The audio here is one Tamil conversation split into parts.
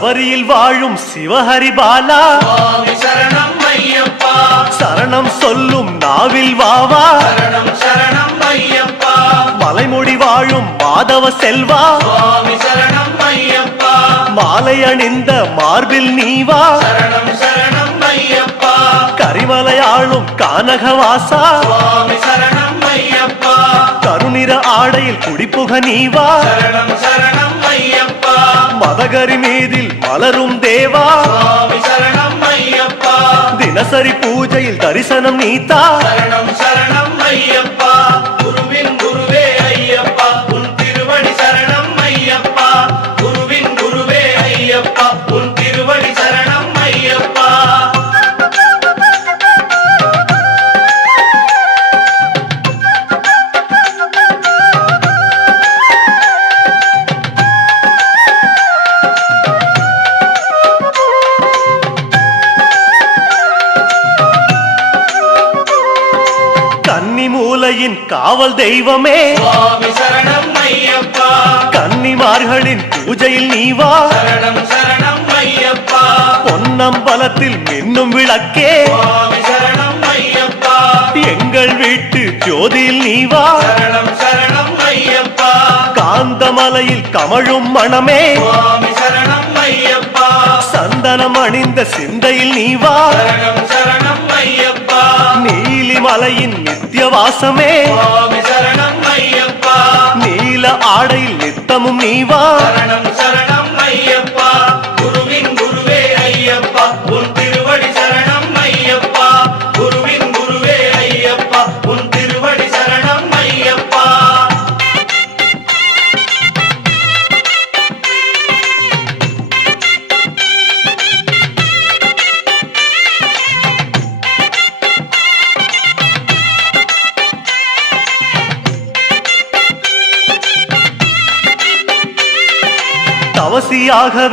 சபரியில் வாழும் சிவஹரி பாலா சுவாமி சரணம் ஐயப்பா. சரணம் சொல்லும் நாவில் வாவா சரணம் சரணம் ஐயப்பா. மலைமொழி வாழும் மாதவ செல்வா. சரணம் ஐயப்பா. மாலை அணிந்த மார்பில் நீவா சரணம் சரணம் ஐயப்பா. கரிமலையாளும் கானகவாசா. சரணம் ஐயப்பா. கருநிற ஆடையில் குடிப்புக நீவா சரணம் சரணம் ஐயப்பா. மதகரி மீதில் மலரும் தேவா. தினசரி பூஜையில் தரிசனம் நீத்தா. தெய்வமே. கன்னிமார்களின் பூஜையில் சரணம் ஐயப்பா. பொன்னம்பலத்தில் மின்னும் விளக்கே. எங்கள் வீட்டு ஜோதியில் சரணம் ஐயப்பா. காந்தமலையில் கமழும் மணமே. சந்தனம் அணிந்த சிந்தையில் சரணம் ஐயப்பா. நீலிமலையின் சரணம் ஐயப்பா நீல ஆடையில் நித்தமும் நீவா சரணம் சரணம் ஐயப்பா. குருவின் குருவே ஐயப்பா.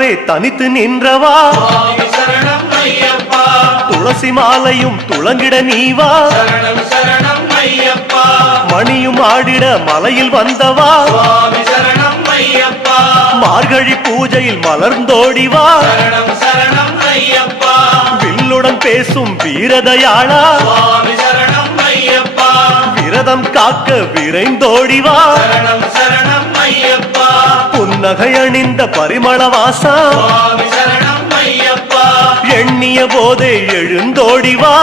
தவசியாகவே தனித்து நின்றவா? துளசி மாலையும் துளங்கிட நீவா? மணியும் ஆடிட மலையில் வந்தவா? மார்கழி பூஜையில் மலர்ந்தோடிவா? வில்லுடன் பேசும் வீரதயாளா? விரதம் காக்க விரைந்தோடிவா? புன்னகை அணிந்த சரணம் ஐயப்பா. எண்ணிய போதே எழுந்தோடிவா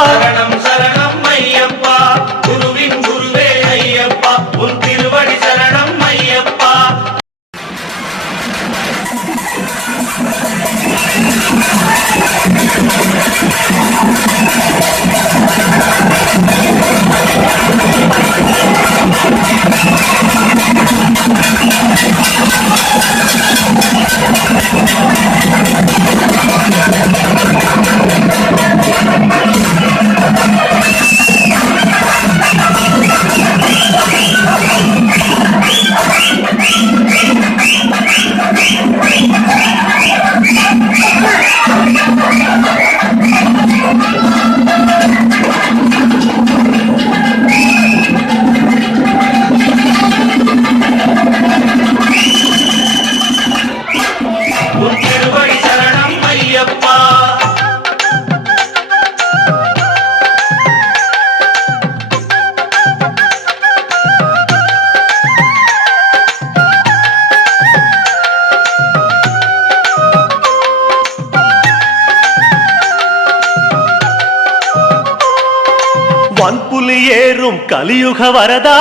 கலியுக வரதா?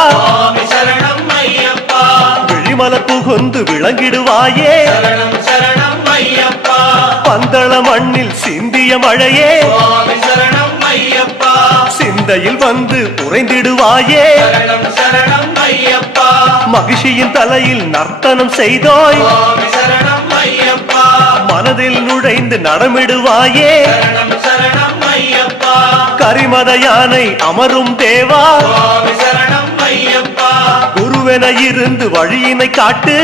விழிமல புகுந்து விளங்கிடுவாயே. பந்தள மண்ணில் சிந்திய மழையே. சிந்தையில் வந்து உறைந்திடுவாயே. மகிழ்ச்சியின் தலையில் நர்த்தனம் செய்தோய். மனதில் நுழைந்து நடமிடுவாயே. கரிமத யானை அமரும் தேவா. குருவென இருந்து வழியினை காட்டு.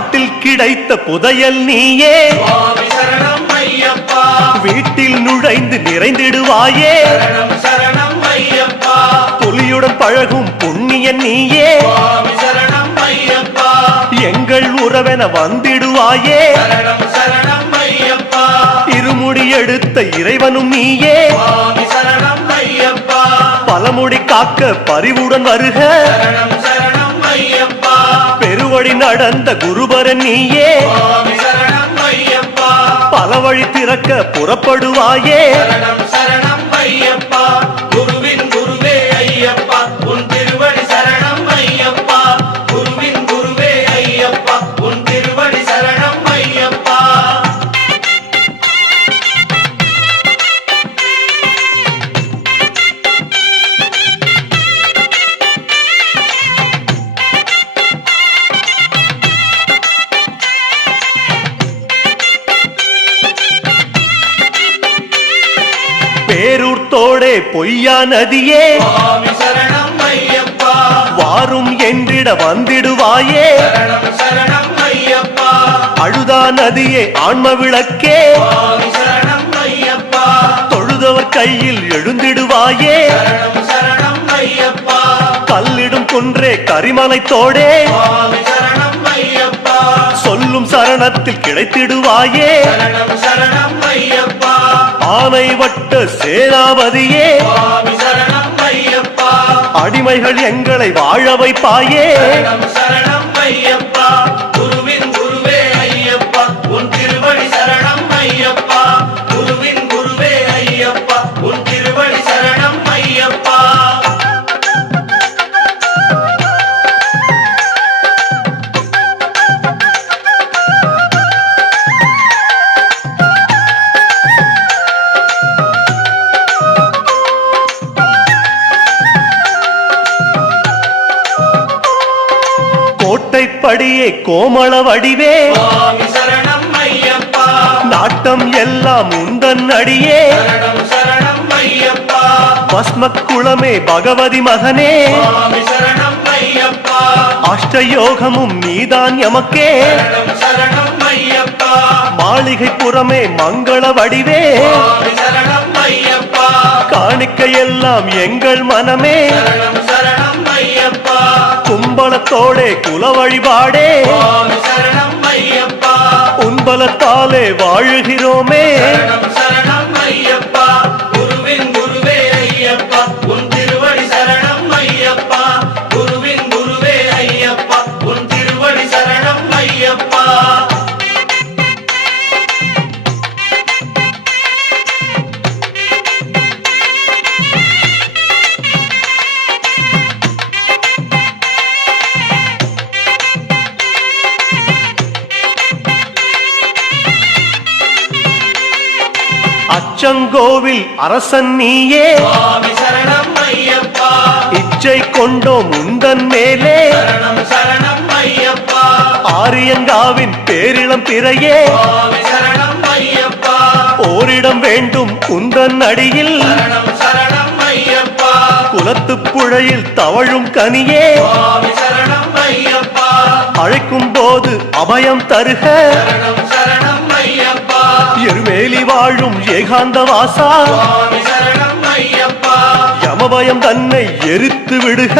காட்டில் கிடைத்த புதையல் நீயே. வீட்டில் நுழைந்து நிறைந்திடுவாயே. புலியுடன் பழகும் புண்ணியன் நீயே. எங்கள் உறவென வந்திடுவாயே. இருமுடி எடுத்த இறைவனும் நீயே. பலமுடி காக்க பரிவுடன் வருக. பெருவழி நடந்த குருபரன் நீயே. பல வழி திறக்க புறப்படுவாயே. பொய்யா நதியே. வாரும் என்றிட வந்திடுவாயே. அழுதா நதியே ஆன்ம விளக்கே. தொழுதவர் கையில் எழுந்திடுவாயே. கல்லிடும் குன்றே கரிமலை தோடே. சுவாமி சரணம் ஐயப்பா. சொல்லும் சரணத்தில் கிடைத்திடுவாயே. சரணம் சரணம் ஐயப்பா. ஆனை வட்ட சேனாபதியே அடிமைகள் எங்களை வாழ வைப்பாயே. கோமள வடிவே. நாட்டம் எல்லாம் உந்தன் அடியே. சரணம் சரணம் ஐயப்பா. பஸ்ம குளமே பகவதி மகனே. அஷ்டயோகமும் நீதான் எமக்கே. மாளிகை புறமே மங்கள வடிவே. சுவாமி சரணம் ஐயப்பா. காணிக்கை எல்லாம் எங்கள் மனமே. கும்பலத்தோடே குல வழிபாடே உன்பலத்தாலே வாழுகிறோமே. அரசன் நீயே. இச்சை கொண்டோம் உந்தன் மேலே. ஆரியங்காவின் பேரிளம் சரணம் ஐயப்பா. ஓரிடம் வேண்டும் உந்தன் அடியில். குலத்துப் புழையில் தவழும் கனியே. அழைக்கும் போது அபயம் தருக. எருமேலி வாழும் ஏகாந்த வாசா யமபயம் தன்னை எரித்து விடுக.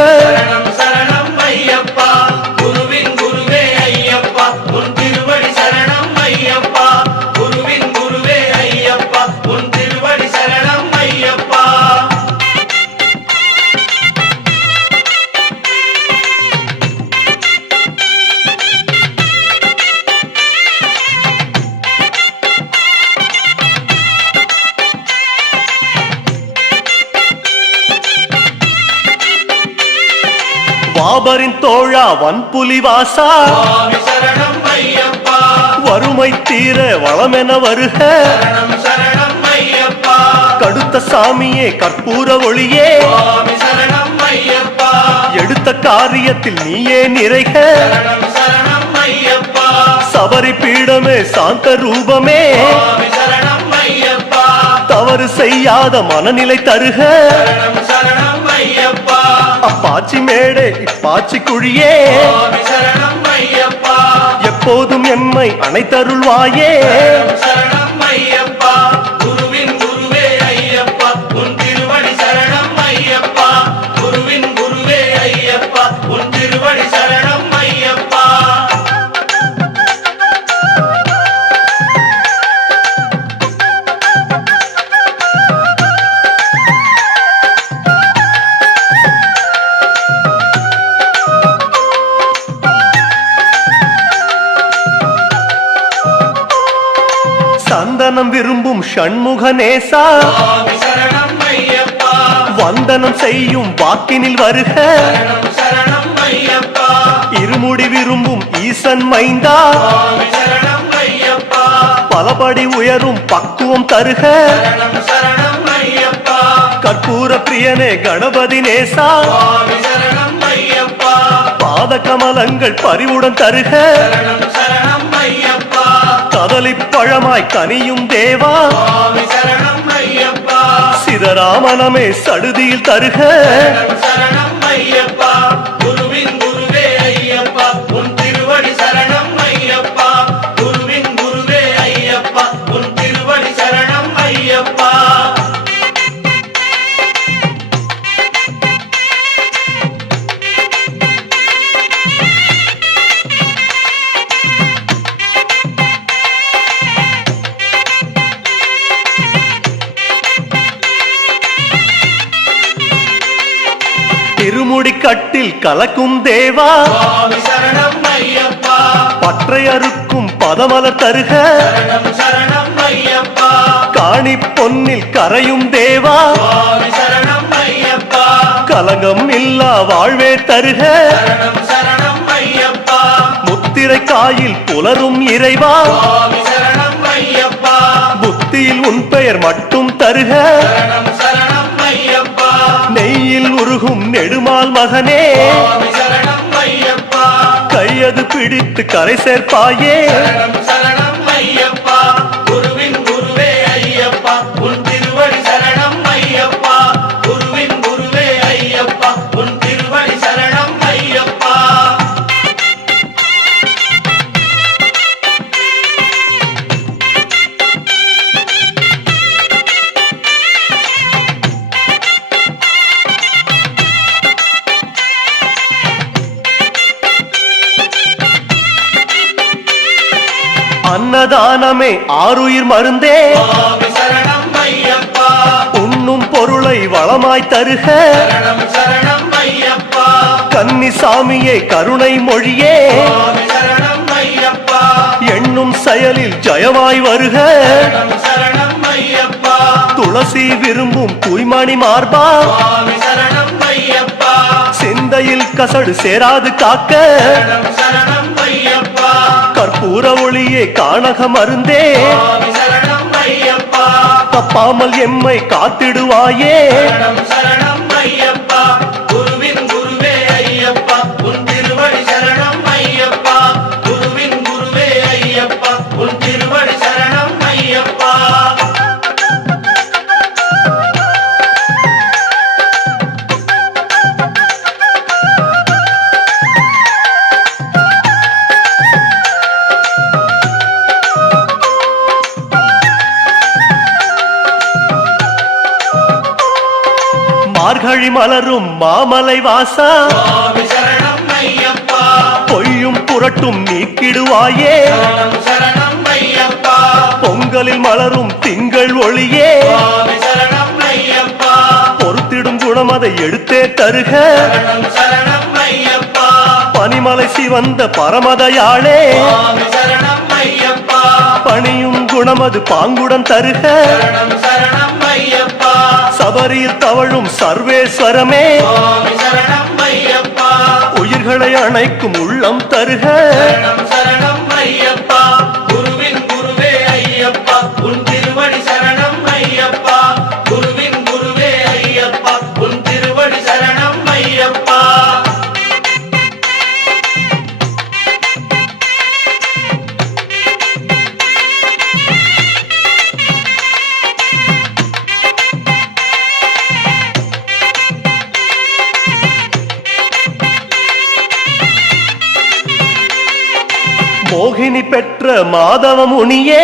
வாபரின் தோழா வன்புலி வாசா வறுமை தீர வளமென வருக. கடுத்த சாமியே கற்பூர ஒளியே. எடுத்த காரியத்தில் நீயே நிறைக. சபரி பீடமே சாந்த ரூபமே. தவறு செய்யாத மனநிலை தருக. அப்பாச்சி மேடே இப்பாச்சி குழியே. எப்போதும் எம்மை அனைத்தருள்வாயே ஷண்முக நேசா சுவாமி சரணம் ஐயப்பா. வந்தனம் செய்யும் வாக்கினில் வருக. இருமுடி விரும்பும் ஈசன் மைந்தா. பலபடி உயரும் பக்குவம் தருக. கற்பூர பிரியனே கணபதி நேசா. பாத கமலங்கள் பறிவுடன் தருக. கதலி பழமாய் கனியும் தேவா சிதராமனமே சடுதியில் தருக. ஐயப்பா. பற்றை அறுக்கும் பதமலர் தருக. சரணம் சரணம் ஐயப்பா. காணி பொன்னில் கரையும் தேவா. சுவாமி சரணம் ஐயப்பா. கலங்கம் இல்லா வாழ்வே தருக. சரணம் சரணம் ஐயப்பா. முத்திரை காயில் புலரும் இறைவா. சுவாமி சரணம் ஐயப்பா. புத்தியில் உன் பெயர் மட்டும் தருக. நெய்யில் உருகும் நெடுமால் மகனே. அது பிடித்து கரை சேர்ப்பாயே. அன்னதானமே ஆருயிர் மருந்தே. உண்ணும் பொருளை வளமாய் தருக. கன்னி சாமியே கருணை மொழியே. எண்ணும் செயலில் ஜயமாய் வருக. துளசி விரும்பும் தூய்மணி மார்பா. சிந்தையில் கசடு சேராது காக்க. கற்பூர ஒளியே காணக மருந்தே. தப்பாமல் எம்மை காத்திடுவாயே. மலரும் மாமலை வாசா. பொய்யும் புரட்டும் நீக்கிடுவாயே. பொங்கலில் மலரும் திங்கள் ஒளியே. பொறுத்திடும் குணம் அதை எடுத்தே தருக. பனிமலை சிவந்த பரமதயாளே. பணியும் குணம் அது பாங்குடன் தருக. சபரியில் தவழும் சர்வேஸ்வரமே. உயிர்களை அணைக்கும் உள்ளம் தருக. மோகினி பெற்ற முனியே